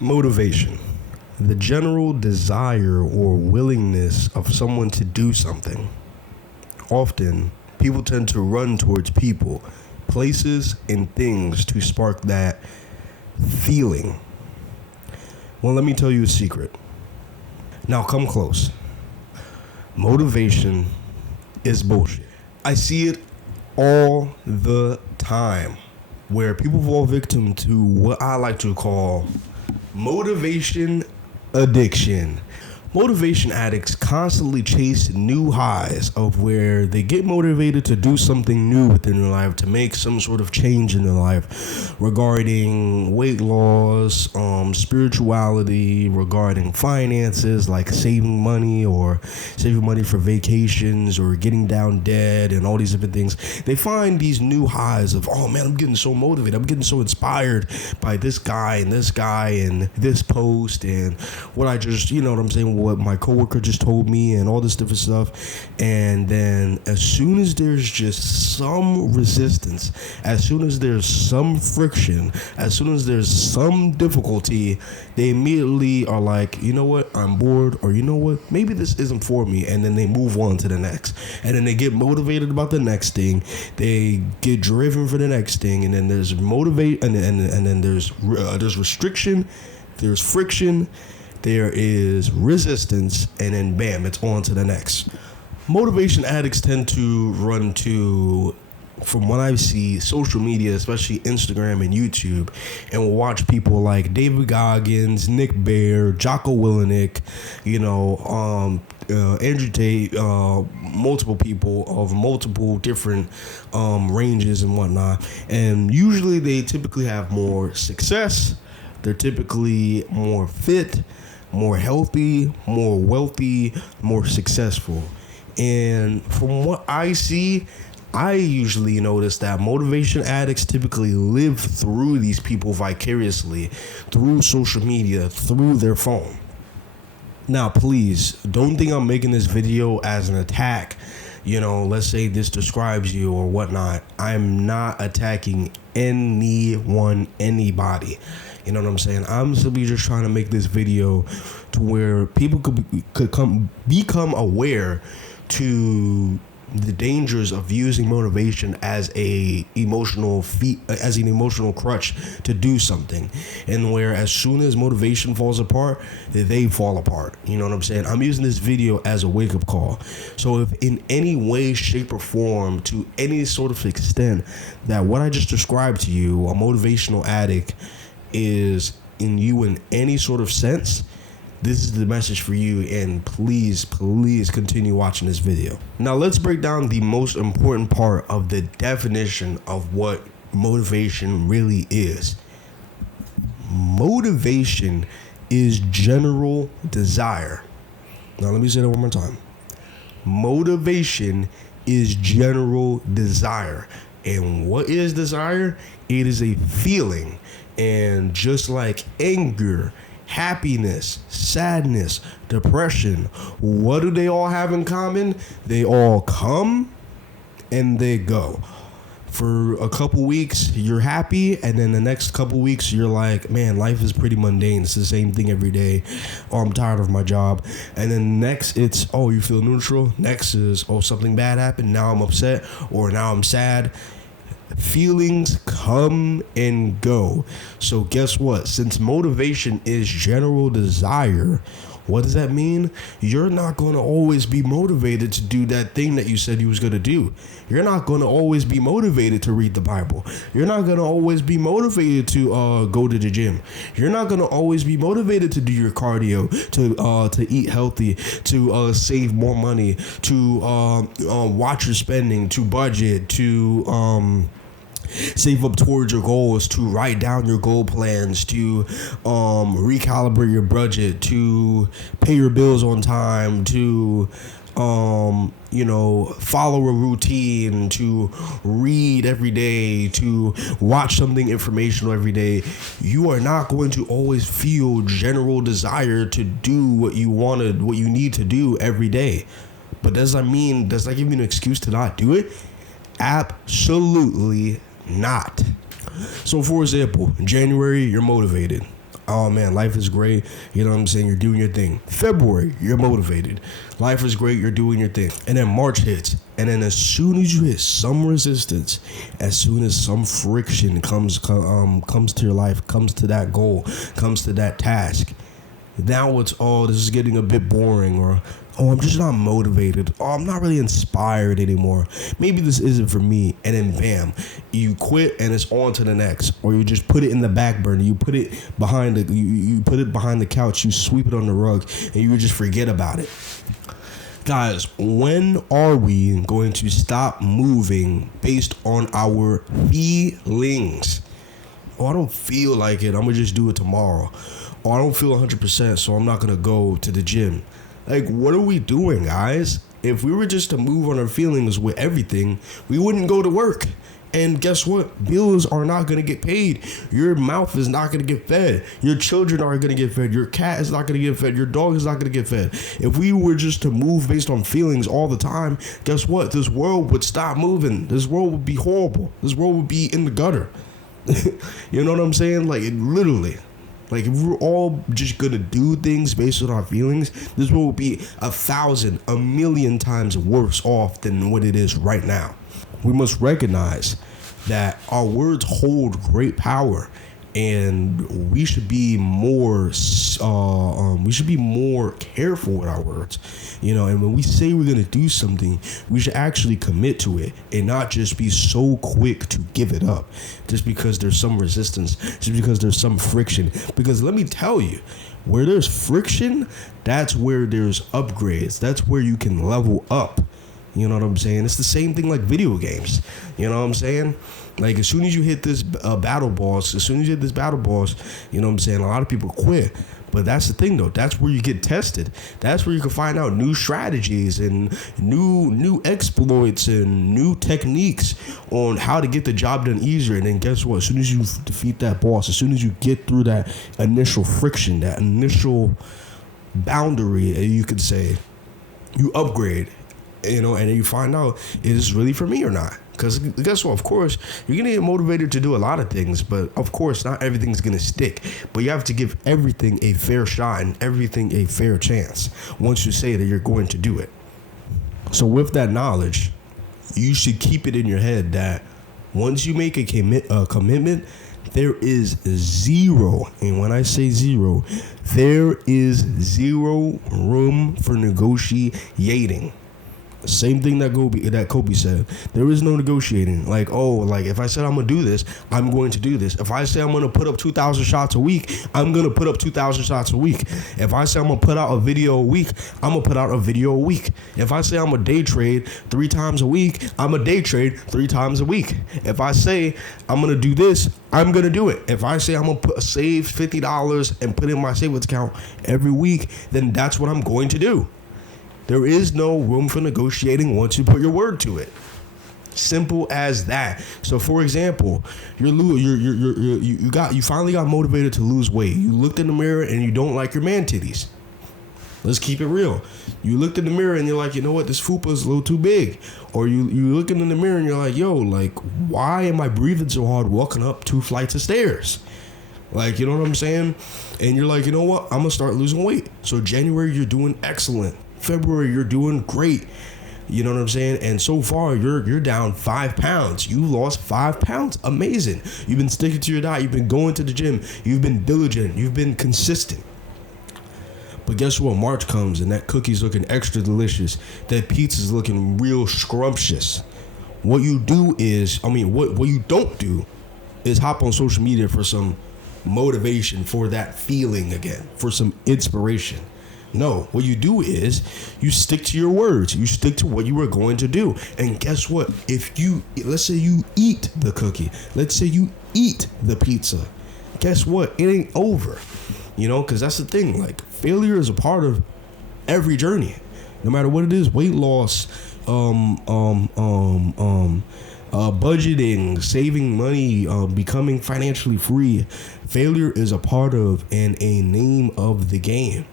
Motivation. The general desire or willingness of someone to do something. Often, people tend to run towards people, places, and things to spark that feeling. Well, let me tell you a secret. Now, come close. Motivation is bullshit. I see it all the time where people fall victim to what I like to call motivation addiction. Motivation addicts constantly chase new highs of where they get motivated to do something new within their life, to make some sort of change in their life regarding weight loss, spirituality, regarding finances like saving money for vacations or getting down dead and all these different things. They find these new highs of, oh man, I'm getting so motivated. I'm getting so inspired by this guy and this post and what I just, what my coworker just told me and all this different stuff. And then as soon as there's just some resistance, as soon as there's some friction, as soon as there's some difficulty, they immediately are like, you know what, I'm bored, or you know what, maybe this isn't for me, and then they move on to the next. And then they get motivated about the next thing, they get driven for the next thing, and then there's then there's restriction, there's friction, there is resistance, and then bam, it's on to the next. Motivation addicts tend to run to, from what I see, social media, especially Instagram and YouTube, and will watch people like David Goggins, Nick Bare, Jocko Willenick, Andrew Tate, multiple people of multiple different ranges and whatnot. And usually they typically have more success. They're typically more fit, more healthy, more wealthy, more successful. And from what I see, I usually notice that motivation addicts typically live through these people vicariously, through social media, through their phone. Now, please, don't think I'm making this video as an attack. Let's say this describes you or whatnot. I'm not attacking anyone, anybody. You know what I'm saying? I'm simply just trying to make this video to where people could become aware to the dangers of using motivation as an emotional crutch to do something, and where as soon as motivation falls apart, they fall apart. You know what I'm saying? I'm using this video as a wake-up call. So if in any way, shape, or form, to any sort of extent, that what I just described to you, a motivational addict, is in you in any sort of sense, this is the message for you, and please continue watching this video. Now let's break down the most important part of the definition of what motivation really is. Motivation is general desire. Now let me say that one more time. Motivation is general desire. And what is desire? It is a feeling. And just like anger, happiness, sadness, depression, what do they all have in common? They all come and they go. For a couple weeks, you're happy, and then the next couple weeks, you're like, man, life is pretty mundane. It's the same thing every day. Oh, I'm tired of my job. And then next, it's, oh, you feel neutral. Next is, oh, something bad happened. Now I'm upset, or now I'm sad. Feelings come and go. So guess what? Since motivation is general desire, what does that mean? You're not going to always be motivated to do that thing that you said you was going to do. You're not going to always be motivated to read the Bible. You're not going to always be motivated to go to the gym. You're not going to always be motivated to do your cardio, to eat healthy, to save more money, to watch your spending, to budget, to save up towards your goals, to write down your goal plans, to recalibrate your budget, to pay your bills on time, to follow a routine, to read every day, to watch something informational every day. You are not going to always feel general desire to do what you need to do every day. But does that give you an excuse to not do it? Absolutely not. So for example, in January, you're motivated. Oh man, life is great. You know what I'm saying? You're doing your thing. February, you're motivated. Life is great. You're doing your thing. And then March hits. And then as soon as you hit some resistance, as soon as some friction comes to your life, comes to that goal, comes to that task, now it's, oh, this is getting a bit boring, or oh, I'm just not motivated. Oh, I'm not really inspired anymore. Maybe this isn't for me. And then bam, you quit and it's on to the next. Or you just put it in the back burner. You put it behind you put it behind the couch. You sweep it on the rug and you just forget about it. Guys, when are we going to stop moving based on our feelings? Oh, I don't feel like it. I'm going to just do it tomorrow. Oh, I don't feel 100%, so I'm not going to go to the gym. Like, what are we doing, guys? If we were just to move on our feelings with everything, we wouldn't go to work. And guess what? Bills are not going to get paid. Your mouth is not going to get fed. Your children aren't going to get fed. Your cat is not going to get fed. Your dog is not going to get fed. If we were just to move based on feelings all the time, guess what? This world would stop moving. This world would be horrible. This world would be in the gutter. You know what I'm saying? Like, literally. Like, if we're all just gonna do things based on our feelings, this world will be 1,000, 1,000,000 times worse off than what it is right now. We must recognize that our words hold great power, and we should be more careful with our words, you know. And when we say we're gonna do something, we should actually commit to it and not just be so quick to give it up just because there's some resistance, just because there's some friction. Because let me tell you, where there's friction, that's where there's upgrades. That's where you can level up. You know what I'm saying? It's the same thing like video games. You know what I'm saying? Like, as soon as you hit this battle boss, you know what I'm saying? A lot of people quit. But that's the thing, though. That's where you get tested. That's where you can find out new strategies and new exploits and new techniques on how to get the job done easier. And then guess what? As soon as you defeat that boss, as soon as you get through that initial friction, that initial boundary, you could say, you upgrade. You know, and then you find out, is this really for me or not? Because guess what? Of course, you're going to get motivated to do a lot of things, but of course, not everything's going to stick. But you have to give everything a fair shot and everything a fair chance once you say that you're going to do it. So with that knowledge, you should keep it in your head that once you make a commitment, there is zero, and when I say zero, there is zero room for negotiating. Same thing that Kobe said. There is no negotiating. Like, oh, like if I said I'm gonna do this, I'm going to do this. If I say I'm gonna put up 2,000 shots a week, I'm gonna put up 2,000 shots a week. If I say I'm gonna put out a video a week, I'm gonna put out a video a week. If I say I'm gonna day trade 3 times a week, I'm gonna day trade 3 times a week. If I say I'm gonna do this, I'm gonna do it. If I say I'm gonna save $50 and put it in my savings account every week, then that's what I'm going to do. There is no room for negotiating once you put your word to it. Simple as that. So, for example, you finally got motivated to lose weight. You looked in the mirror and you don't like your man titties. Let's keep it real. You looked in the mirror and you're like, you know what, this fupa is a little too big. Or you looking in the mirror and you're like, yo, like, why am I breathing so hard walking up 2 flights of stairs? Like, you know what I'm saying? And you're like, you know what, I'm gonna start losing weight. So January, you're doing excellent. February, you're doing great. You know what I'm saying? And so far, you're down 5 pounds. You lost 5 pounds. Amazing. You've been sticking to your diet. You've been going to the gym. You've been diligent. You've been consistent. But guess what? March comes and that cookie's looking extra delicious. That pizza's looking real scrumptious. What you do is, what you don't do is hop on social media for some motivation, for that feeling again, for some inspiration. No, what you do is you stick to your words. You stick to what you were going to do. And guess what? Let's say you eat the cookie. Let's say you eat the pizza. Guess what? It ain't over. You know, because that's the thing. Like, failure is a part of every journey. No matter what it is, weight loss, budgeting, saving money, becoming financially free. Failure is a part of and a name of the game.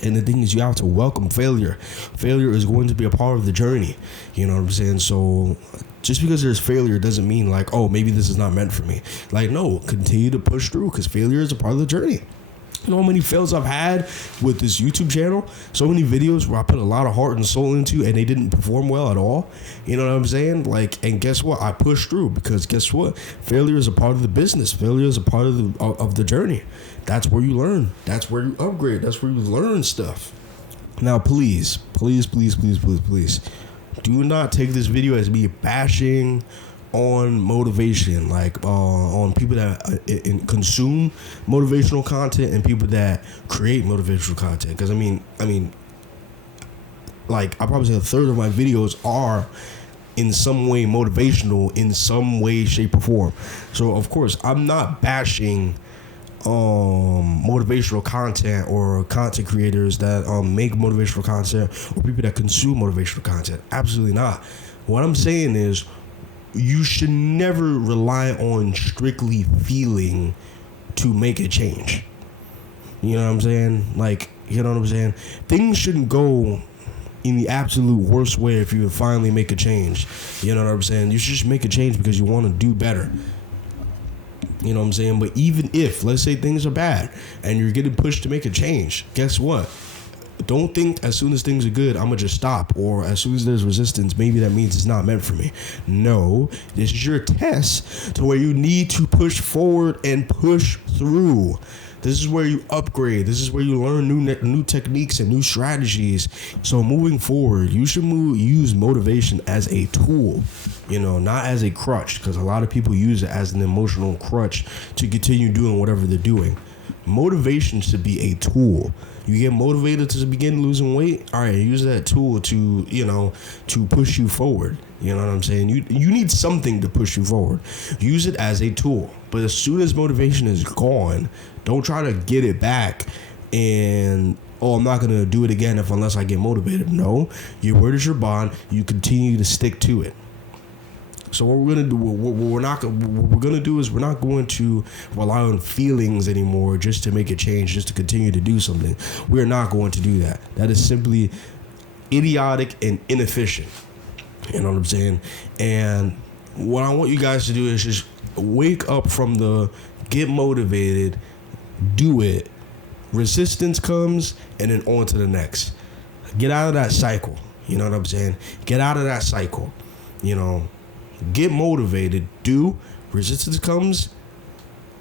And the thing is, you have to welcome failure. Failure is going to be a part of the journey. You know what I'm saying? So just because there's failure doesn't mean like, oh, maybe this is not meant for me. Like, no, continue to push through because failure is a part of the journey. You know how many fails I've had with this YouTube channel? So many videos where I put a lot of heart and soul into and they didn't perform well at all. You know what I'm saying? Like, and guess what? I pushed through because guess what? Failure is a part of the business. Failure is a part of the journey. That's where you learn. That's where you upgrade. That's where you learn stuff. Now, please, do not take this video as me bashing on motivation, like on people that consume motivational content and people that create motivational content. Because I mean, like I probably say a third of my videos are in some way motivational, in some way, shape, or form. So of course, I'm not bashing motivational content or content creators that make motivational content or people that consume motivational content. Absolutely not. What I'm saying is, you should never rely on strictly feeling to make a change. You know what I'm saying? Like, you know what I'm saying? Things shouldn't go in the absolute worst way if you finally make a change. You know what I'm saying? You should just make a change because you want to do better. You know what I'm saying? But even if, let's say things are bad and you're getting pushed to make a change, guess what? Don't think as soon as things are good, I'm going to just stop. Or as soon as there's resistance, maybe that means it's not meant for me. No, this is your test to where you need to push forward and push through. This is where you upgrade. This is where you learn new techniques and new strategies. So moving forward, you should use motivation as a tool, you know, not as a crutch, because a lot of people use it as an emotional crutch to continue doing whatever they're doing. Motivation should be a tool. You get motivated to begin losing weight, all right, use that tool to, you know, to push you forward. You know what I'm saying? You need something to push you forward. Use it as a tool. But as soon as motivation is gone, don't try to get it back and, oh, I'm not going to do it again unless I get motivated. No, your word is your bond. You continue to stick to it. So what we're gonna do, what we're gonna do is we're not going to rely on feelings anymore just to make a change, just to continue to do something. We're not going to do that. That is simply idiotic and inefficient. You know what I'm saying? And what I want you guys to do is just wake up from the get motivated, do it. Resistance comes, and then on to the next. Get out of that cycle. You know what I'm saying? Get out of that cycle. You know. Get motivated, do, resistance comes,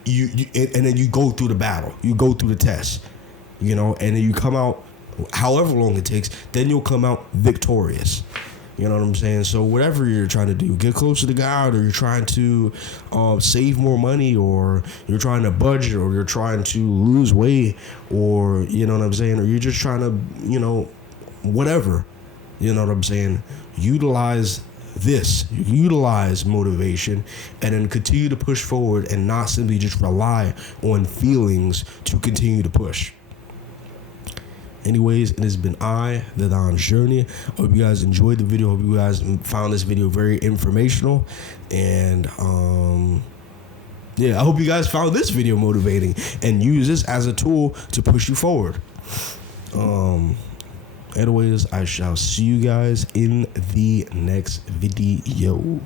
you and then you go through the battle, you go through the test, you know, and then you come out, however long it takes, then you'll come out victorious. You know what I'm saying? So whatever you're trying to do, get closer to God, or you're trying to save more money, or you're trying to budget, or you're trying to lose weight, or, you know what I'm saying, or you're just trying to, you know, whatever, you know what I'm saying, utilize motivation, and then continue to push forward and not simply just rely on feelings to continue to push. Anyways, it has been the Don's Journey. I hope you guys enjoyed the video. I hope you guys found this video very informational. And I hope you guys found this video motivating and use this as a tool to push you forward. Anyways, I shall see you guys in the next video.